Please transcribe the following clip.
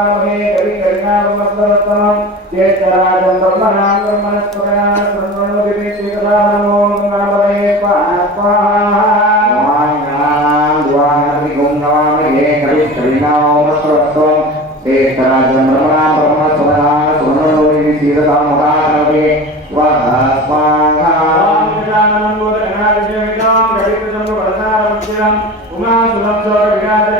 भवामहे कविकरुणावमस्तवत्तमं ज्येष्ठराजं ब्रह्मणां ब्रह्मणस्पदयां ब्रह्मणोदिवेशिकरामोङ्गामये ज्येष्ठराजं ब्रह्मणां ब्रह्मस्पदयां सुमनोदिवेशिकरामोदानवे वस्वाहा उमा सुलब्धो विराजय